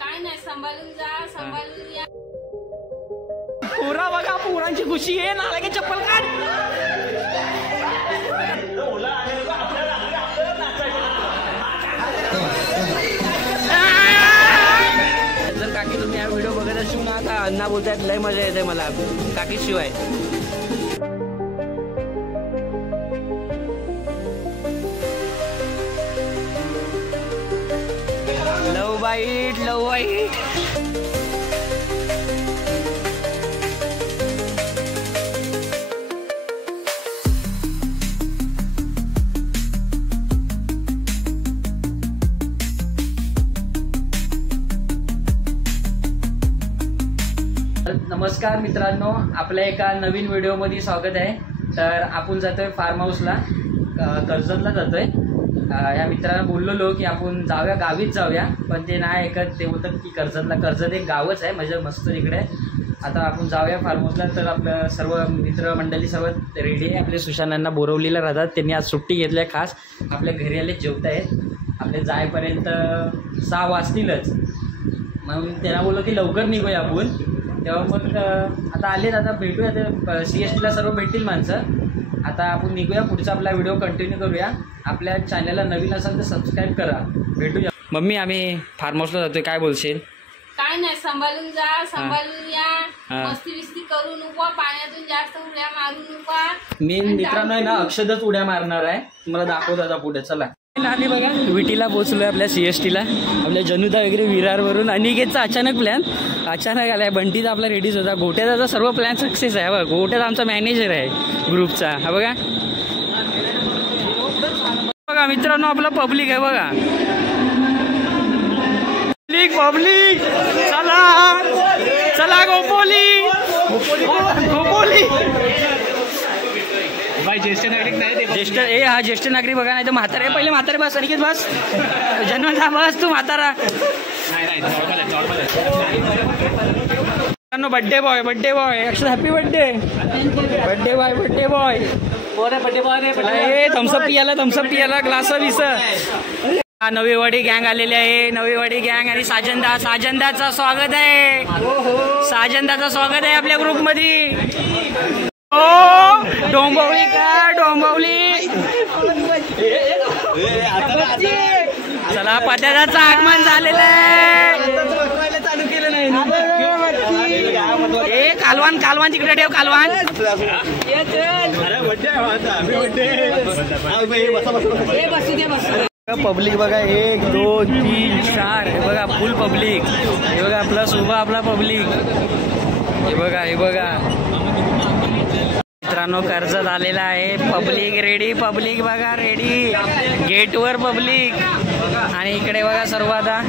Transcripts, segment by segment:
काय नाही, सांभाळून जा, सांभाळून या. पोरा बघा, पोरांची खुशी आहे. नाला की चप्पल काढ. जर काकी तुम्ही हा व्हिडिओ बघत असू ना, आता अण्णा बोलतायत लय मजा येते मला काकी शिवाय. लव बाईट, लव बाईट. नमस्कार मित्रांनो, आपल्या एका नवीन व्हिडिओमध्ये स्वागत आहे. तर आपण जातोय फार्म हाऊसला, कर्जतला जातोय. या मित्रांना बोललो की आपण जाऊया, गावीच जाऊया, पण ते नाही ऐकत. ते बोलतात की कर्जत एक गावच आहे, म्हणजे मस्त इकडे. आता आपण जाऊया फार्म हाऊसला. तर आपलं सर्व मित्रमंडळी सर्व रेडी आहे. आपले सुशांतांना बोरवलीला राहतात, त्यांनी आज सुट्टी घेतली आहे. खास आपल्या घरी आले जेवत आहेत. आपले जायपर्यंत 6 वाजतीलच, म्हणून त्यांना बोललो की लवकर निघूया आपण. तेव्हा मग आता आलेत, आता भेटूया. आता CSTला सर्व भेटतील माणसं. आता आपण निघूया, पुढचा आपला व्हिडिओ कंटिन्यू करूया. आपल्या चॅनलला नवीन असाल तर सबस्क्राईब करा. भेटूया. मम्मी, आम्ही फार्म हाऊसला जातोय, काय बोलशील? काय नाही, सांभाळून जा, सांभाळून या. मस्ती बिस्ती करू नको, पाण्यातून जास्त उड्या मारू नको. मी मित्रांनो आहे ना, अक्षदच उड्या मारणार आहे. तुम्हाला दाखवतो आता पुढे. चला आली बघा, विटीला पोहोचलोय आपल्या CSTला. आपल्या जनुदा वगैरे विरारवरून. अनिकेतचा अचानक प्लॅन आलाय. बंटीचा आपला रेडीच होता. गोट्याचा सर्व प्लॅन सक्सेस आहे. बघा, गोट्याचा आमचा मॅनेजर आहे ग्रुपचा. हा बघा बघा मित्रांनो, आपला पब्लिक आहे बघा. पब्लिक चला चला, गोपोली गोपोली. ज्येष्ठ नागरिक नाही, ज्येष्ठ हा ज्येष्ठ नागरिक बघा. नाही तर म्हातारे, पहिले म्हातारे बस. अनिकेत बस, जन्मदा बस, तू म्हातारा. बर्थडे बॉय, बर्थडे बॉय, अक्षर happy birthday. Birthday boy, birthday boy. Thums Up पियाला ग्लास विस. नवीवाडी गँग आलेली आहे, नवीवाडी गँग. आणि साजंदाचं स्वागत आहे. साजंदाचं स्वागत आहे आपल्या ग्रुप मध्ये. डोंबवली का डोंबवली. चला, पत्याचं आगमन झालेलं आहे. कालवान तिकडे ठेव, कालवान. पब्लिक बघा, 1 2 3 4. हे बघा फुल पब्लिक. हे बघा आपला सुभा, आपला पब्लिक. हे बघा, हे बघा मित्रांनो, कर्जत आलेला आहे. पब्लिक रेडी, पब्लिक बघा रेडी. गेटवर पब्लिक. आणि इकडे बघा सर्व आता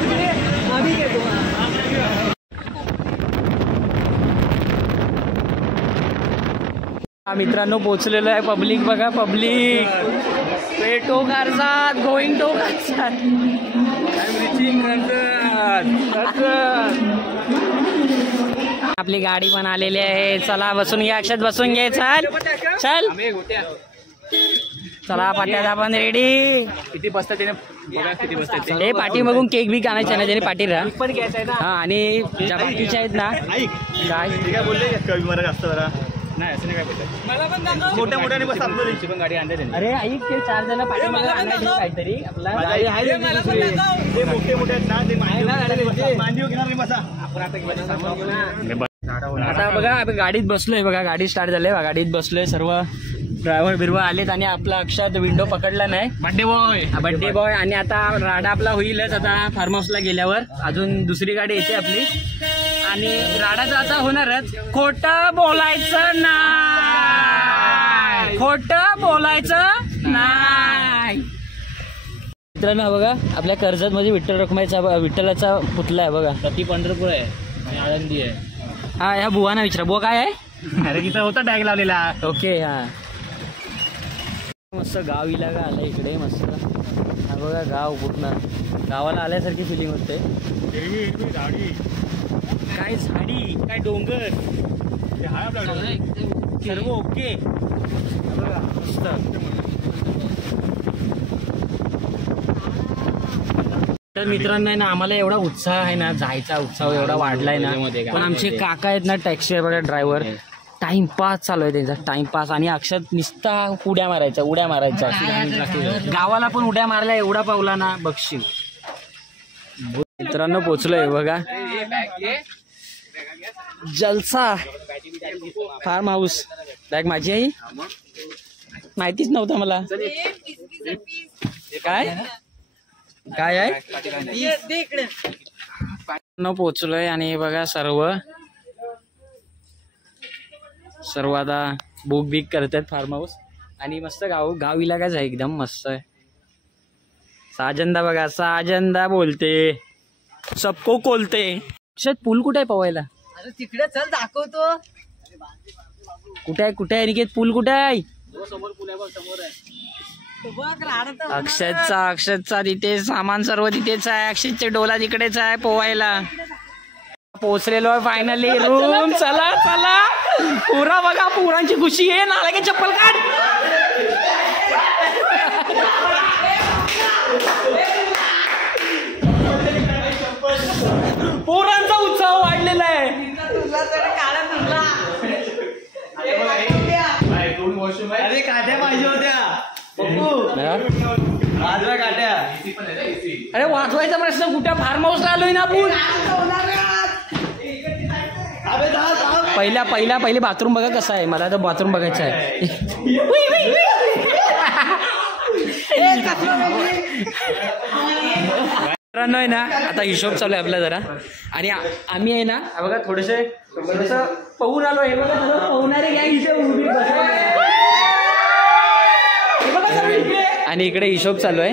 मित्रांनो पोचलेलो आहे. पब्लिक बघा, पब्लिक. पेटो कर्जत, गोइंग टू कर्जत. आपली गाडी पण आलेली आहे. चला बसून घ्या, अक्षत बसून घे. चल चल चला, पाट्यात आपण रेडी. किती बसतात हे पाठी बघून केक बी आणायचं ना, त्याने पाठी राहा. हा, आणि ज्या बाकीच्या आहेत ना, काय बोलले नाही असं नाही, काय मोठ्या मोठ्याने बस आपली पण गाडी आणते. अरे ऐक, ते 4 जण पाठीमागे आणायचे काहीतरी. आपला मोठे मोठे आहेत ना, ते मांडीव घेणार बसा. आपण आता बघा, आपण गाडीत बसलोय बघा. गाडी स्टार्ट झाली, गाडीत बसलोय. सर्व ड्रायव्हर बिरवर आलेत. आणि आपला अक्षत विंडो पकडला नाही. Birthday boy. आणि आता राडा आपला होईलच आता फार्म हाऊसला गेल्यावर. अजून दुसरी गाडी येते आपली. आणि राडाचं आता होणारच. खोटं बोलायचं नाही, खोटं बोलायचं नाही. मित्रांनो बघा, आपल्या कर्जत मध्ये विठ्ठलाचा पुतळा आहे बघा. ती पंढरपूर आहे आणि आळंदी आहे. हा, ह्या बुवाना विचारा, बुवा काय आहे? अरे तिथं होता टॅग लावलेला. ओके. हा, मस्त गाव इलाका आला इकडे मस्त. हा बघा, गाव पूर्ण गावाला आल्यासारखी फिलिंग होते. काय झाडी, काय डोंगर, सर्व ओके. बघा मस्त. तर मित्रांनो ना आम्हाला एवढा उत्साह आहे ना, जायचा उत्साह एवढा वाढलाय ना, पण आमचे काका आहेत ना टॅक्सी बघा ड्रायव्हर, टाइमपास चालू आहे त्यांचा, टाइमपास. आणि अक्षर निस्ता उड्या मारायच्या गावाला पण उड्या मारल्या एवढा पावला ना बक्षील. मित्रांनो पोचलोय बघा, जलसा फार्म हाऊस. बॅग माझी आहे, माहितीच नव्हतं मला. काय काय आहे पोचलोय. आणि बघा सर्व आता बुक बिक करतात फार्म हाऊस. आणि मस्त गाव इलाकाच आहे, एकदम मस्त आहे. साजंदा बघा, साजंदा बोलते सबको कोलते. पूल कुठे आहे पवायला? तिकडे चल दाखवतो. कुठे आहे निकेत, पूल कुठे आहे? अक्षतचा तिथे सामान सर्व तिथेच आहे. अक्षतचे डोला तिकडेच आहे पोवायला. पोचलेलो आहे फायनली रूम. चला पुरा बघा, पुरांची खुशी आहे. नाला की चप्पल काढ. पोरांचा उत्साह वाढलेला आहे. अरे काट्या पाहिजे होत्या. अरे वाचवायचा प्रश्न कुठे, फार्म हाऊसला आलोय ना आपण. पहिले बाथरूम बघा कसं आहे, मला तर बाथरूम बघायचं आहे. आहे ना आता हिशोब चालू आहे आपला जरा. आणि आम्ही आहे ना बघा थोडस पहून आलो. हे बघा सगळं पवणारे घ्या इथे उभी आणि इकडे हिशोब चालू आहे.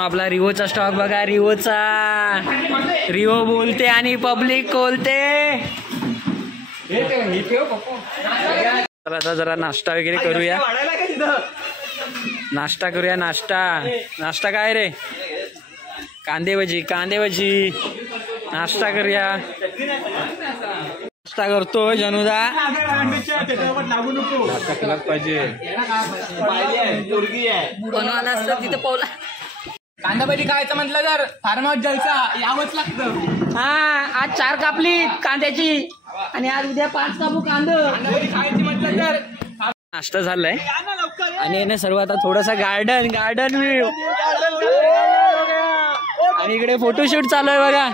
आपला रिओचा स्टॉक बघा, रिओ बोलते आणि पब्लिक बोलते. आता जरा नाश्ता वगैरे करूया. नाश्ता काय रे? कांदे भजी. नाश्ता करूया. नाश्ता करतो जनुदा. पाहिजे बनवायला असतं तिथं पावला. कांदा भजी खायचं म्हटलं तर फार्म हाऊस जलसा यावंच लागतं. हा, आज 4 कापली कांद्याची आणि आज उद्या 5 कापू कांदा खायची म्हटलं तर. नाश्ता झालाय आणि ना सर्व आता थोडासा गार्डन व्ह्यू. आणि इकडे फोटोशूट चालू आहे बघा.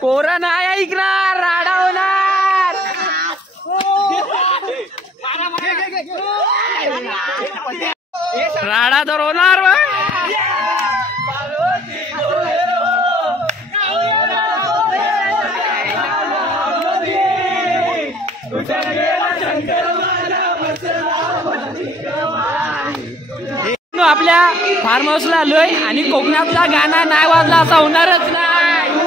पोरा नाही ऐकणार, राडा होणार. राडा तर होणार. आपल्या फार्म हाऊसला आलोय आणि कोकणातला गाणं नाही वाजला असा होणारच नाही.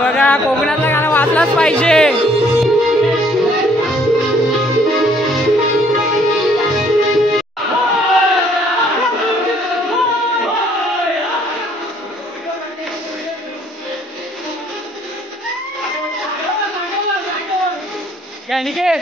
बघा कोकणातलं गाणं वाजलाच पाहिजे. काय निकेत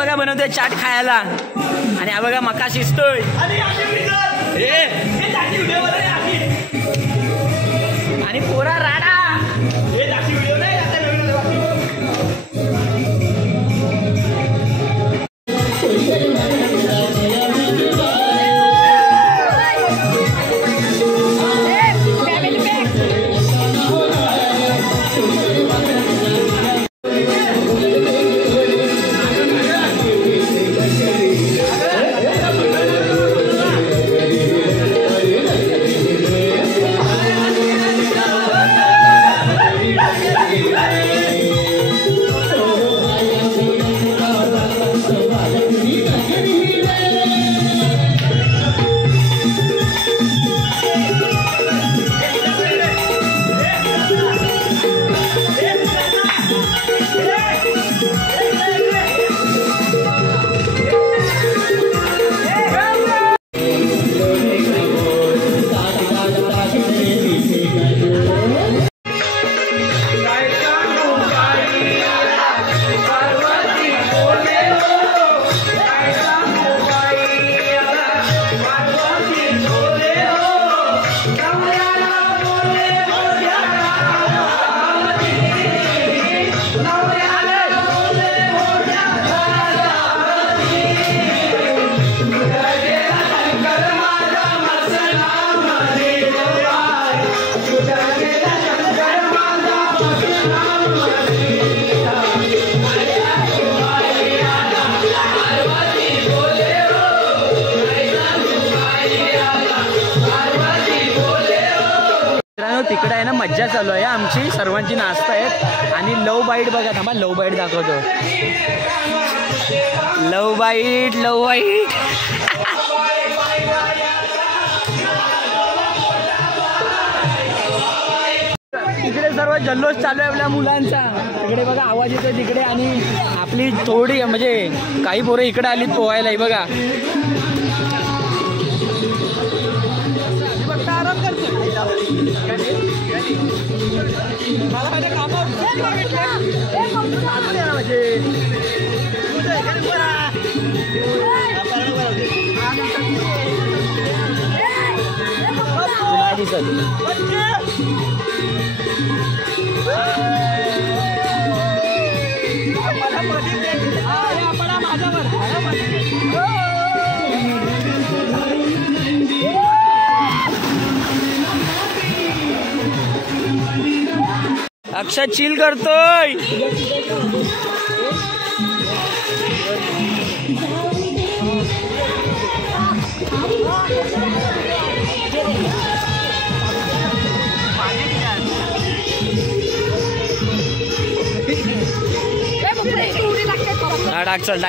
बघा बनवतोय चाट खायला आणि हा बघा मका शिजतोय आणि पोरा राडा तिकडे आहे ना मज्जा चालू आहे आमची सर्वांची नाश्ता आहेत आणि लव बाईट बघा थांबा लव बाईट दाखवतो लव बाईट तिकडे सर्व जल्लोष चालू आहे आपल्या मुलांचा तिकडे बघा आवाज येतो तिकडे आणि आपली थोडी म्हणजे काही पोरं इकडे आली पोहायला बघा आराम करतो अक्षय चिल करतोय डाक चल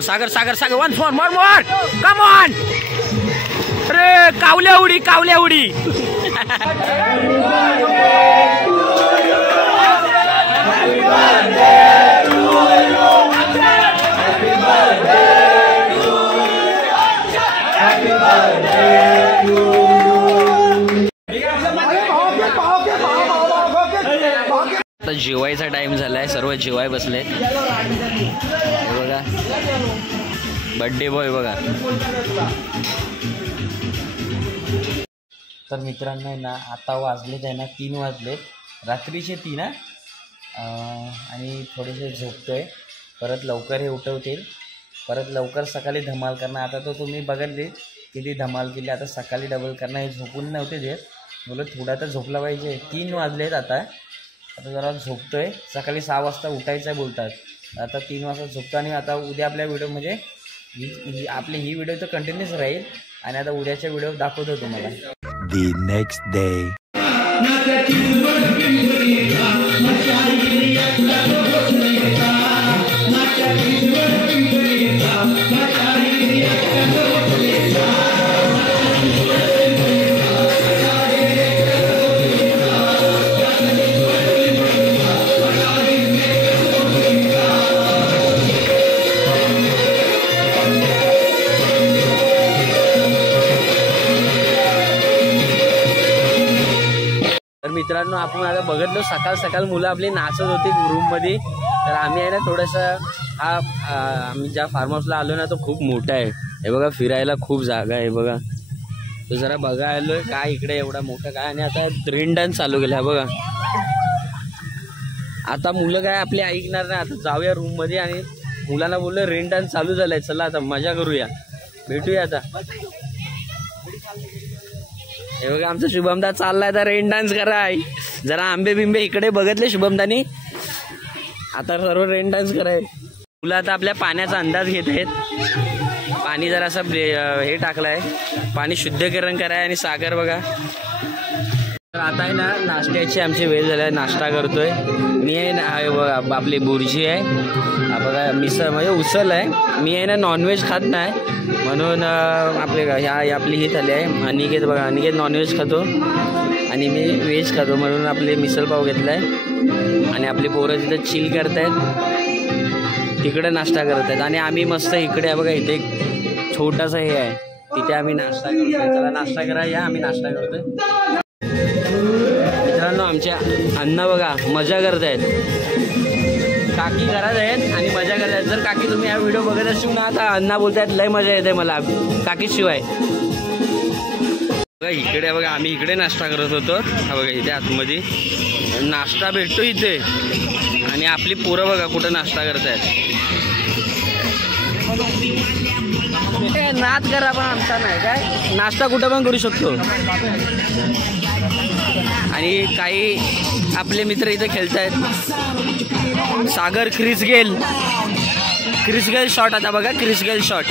Sagar Sagar Sagar one more come on अरे कावल्या उडी आता जेवायचा टाइम झालाय सर्व जेवाय बसले बघा बर्थडे बॉय बघा तर मित्रांनो ना आता वाजलेत आहे ना 3 वाजलेत रात्रीचे 3 आणि थोडेसे झोपतोय परत लवकर हे उठवतील परत लवकर सकाळी धमाल करणार आता तो तुम्ही बघितले किती धमाल केली आता सकाळी डबल करणार हे झोपून नव्हते देत बोलत थोडा तर झोपला पाहिजे 3 वाजलेत आता जरा झोपतोय सकाळी 6 वाजता उठायचं आहे बोलतात आता 3 वाजता झोपतो आणि आता उद्या आपल्या व्हिडिओ म्हणजे आपली ही व्हिडिओ तर कंटिन्यूच राहील आणि आता उद्याच्या व्हिडिओ दाखवतो तुम्हाला The next day. मित्रांनो आपण आता बघितलो सकाळ सकाळ मुलं आपली नाचत होती रूममध्ये. तर आम्ही आहे ना थोडंसं आम्ही ज्या फार्म हाऊसला आलो ना तो खूप मोठा आहे. हे बघा फिरायला खूप जागा आहे बघा. तो जरा बघायलोय काय इकडे एवढा मोठा काय. आणि आता रेन डान्स चालू केला बघा. आता मुलं काय आपली ऐकणार नाही. आता जाऊया रूममध्ये आणि मुलांना बोललो रेन डान्स चालू झालाय चला आता मजा करूया भेटूया आता. हे बघा आमचा शुभमदा चाललाय आता रेन डान्स कराय. जरा आंबे बिंबे इकडे बघितले शुभमदानी. आता सर्व रेन डान्स कराय. मुलं आता आपल्या पाण्याचा अंदाज घेत आहेत. पाणी जरा असं हे टाकलंय पाणी शुद्धीकरण कराय. आणि सागर बघा. तर आता आहे ना नाश्त्याची आमची वेळ झाली आहे. नाश्ता करतोय मी आहे ना आपली बुर्जी आहे बघा मिसळ म्हणजे उसळ आहे. मी आहे ना नॉनव्हेज खात नाही म्हणून आपले ह्या आपली ही झाली आहे. अनिकेत बघा अनिकेत नॉनव्हेज खातो आणि मी व्हेज खातो म्हणून आपले मिसळ पाव घेतला आहे. आणि आपली पोरं तिथं चिल करतायत तिकडे नाश्ता करत आहेत. आणि आम्ही मस्त इकडे आहे बघा इथे एक छोटासा हे आहे तिथे आम्ही नाश्ता करतोय. चला नाश्ता करा या आम्ही नाश्ता करतोय. मित्रांनो आमच्या अण्णा बघा मजा करत आहेत. काकी घरात आहेत आणि मजा करत आहेत. जर काकी तुम्ही हा व्हिडिओ बघत असू ना आता अण्णा बोलतायत लय मजा येते मला काकी शिवाय. बघा इकडे बघा आम्ही इकडे नाश्ता करत होतो. हा बघा इथे आतमध्ये नाश्ता भेटतो इथे. आणि आपली पोरं बघा कुठं नाश्ता करत आहेत. नाच करा पण आमचा नाही काय नाश्ता कुठं पण करू शकतो. आणि काही आपले मित्र इथे खेळत आहेत. सागर क्रिस गेल शॉट आता बघा Chris Gayle shot.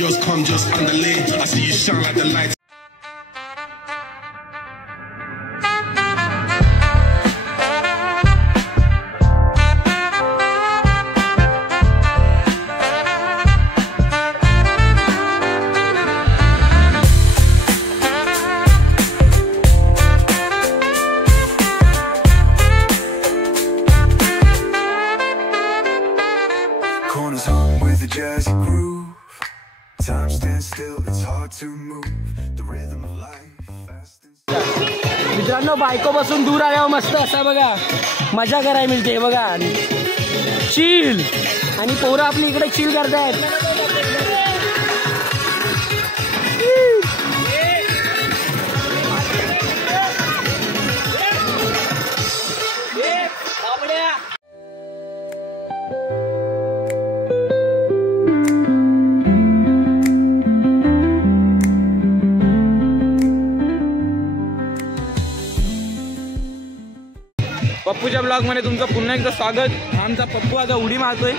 Just come just underlay. I see you shine like the lights. Corners hung with a jazzy groove. Time stands still, it's hard to move. The rhythm of life fast and मित्रांनो बायको बसून दूर आल्यावर मस्त असा बघा मजा करायला मिळते बघा. चिल आणि पोरं आपली इकडे चिल करतायत. पप्पूच्या ब्लॉग मध्ये तुमचं पुन्हा एकदा स्वागत. आमचा पप्पू आता उडी मारतोय.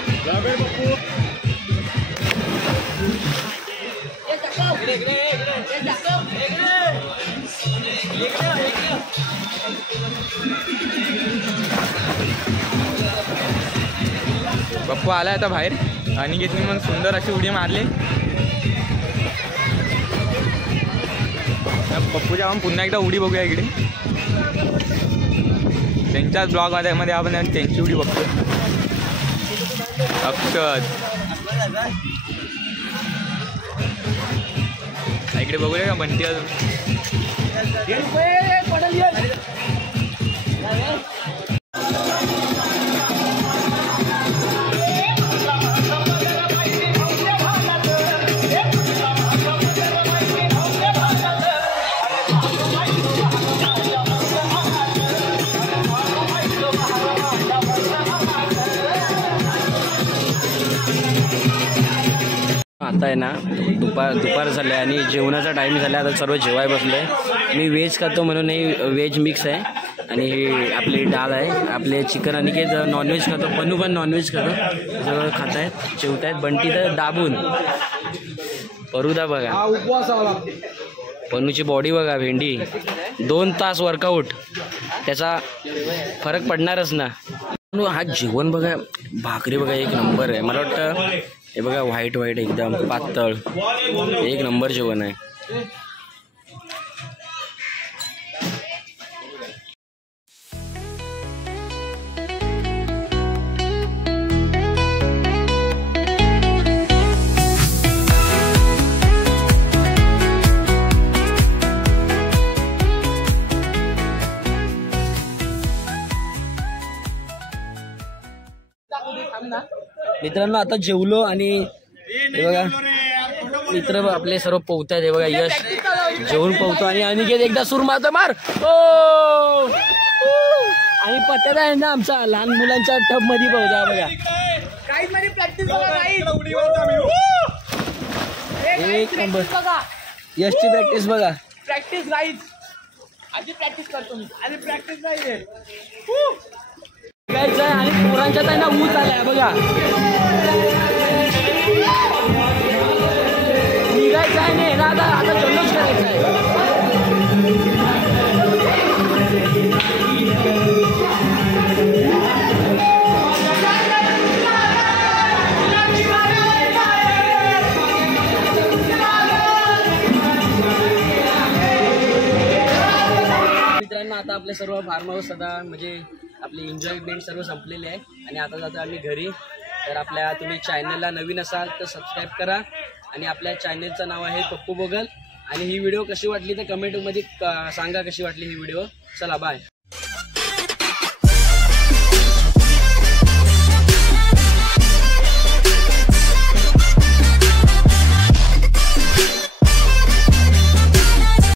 पप्पू आलाय आता बाहेर. अनिकेतनी मग सुंदर अशी उडी मारली. पप्पूच्या आपण पुन्हा एकदा उडी बघूया इकडे. त्यांच्याच ब्लॉग मध्ये आपण त्यांची उडी बघतो. अक्षत इकडे बघूया का बंटी अजून. आता आहे ना दुपार झालं आहे आणि जेवणाचा टाईम झाला. आता सर्व जेवाय बसलो आहे. मी व्हेज खातो म्हणून हे व्हेज मिक्स आहे. आणि हे आपली डाळ आहे. आपले चिकन आणि काही नॉनव्हेज खातो. पन्नू पण नॉनव्हेज खातो. सगळं खात आहेत, जेवत आहेत. बंटी तर दाबून. परुदा बघा, पन्नूची बॉडी बघा, भेंडी. 2 तास वर्कआउट, त्याचा फरक पडणारच ना. हा जेवण बघा, भाकरी बघा एक नंबर आहे. मला वाटतं हे बघा व्हाईट एकदम पातळ, एक नंबर जेवण आहे. मित्रांनो आता जेवलो आणि हे बघा मित्र आपले सर्व पोहत आहेत. हे बघा यश जेवून पोहतो आणि अनिकेत एकदा सूर मारतो. मार ओ आणि पत्त्यात आहे ना आमचा लहान मुलांच्या टब मध्ये पोहता बघा. एक नंबर यशची प्रॅक्टिस बघा. प्रॅक्टिस राईज आधी प्रॅक्टिस करतो मी. आधी प्रॅक्टिस राहील निघायचं आहे आणि पोरांच्यात आहे ना ऊस आलाय बघा. निघायचं आहे नाही ना आता जल्लोष करायचा आहे. मित्रांनो आता आपले सर्व फार्म हाऊस आता म्हणजे आपली एन्जॉयमेंट सर्व संपलेली आहे आणि आता जातो आम्ही घरी. तर आपल्या तुम्ही चॅनलला नवीन असाल तर सबस्क्राईब करा आणि आपल्या चॅनलचं नाव आहे पप्पू बोगल. आणि ही व्हिडिओ कशी वाटली तर कमेंटमध्ये सांगा कशी वाटली ही व्हिडिओ. चला बाय.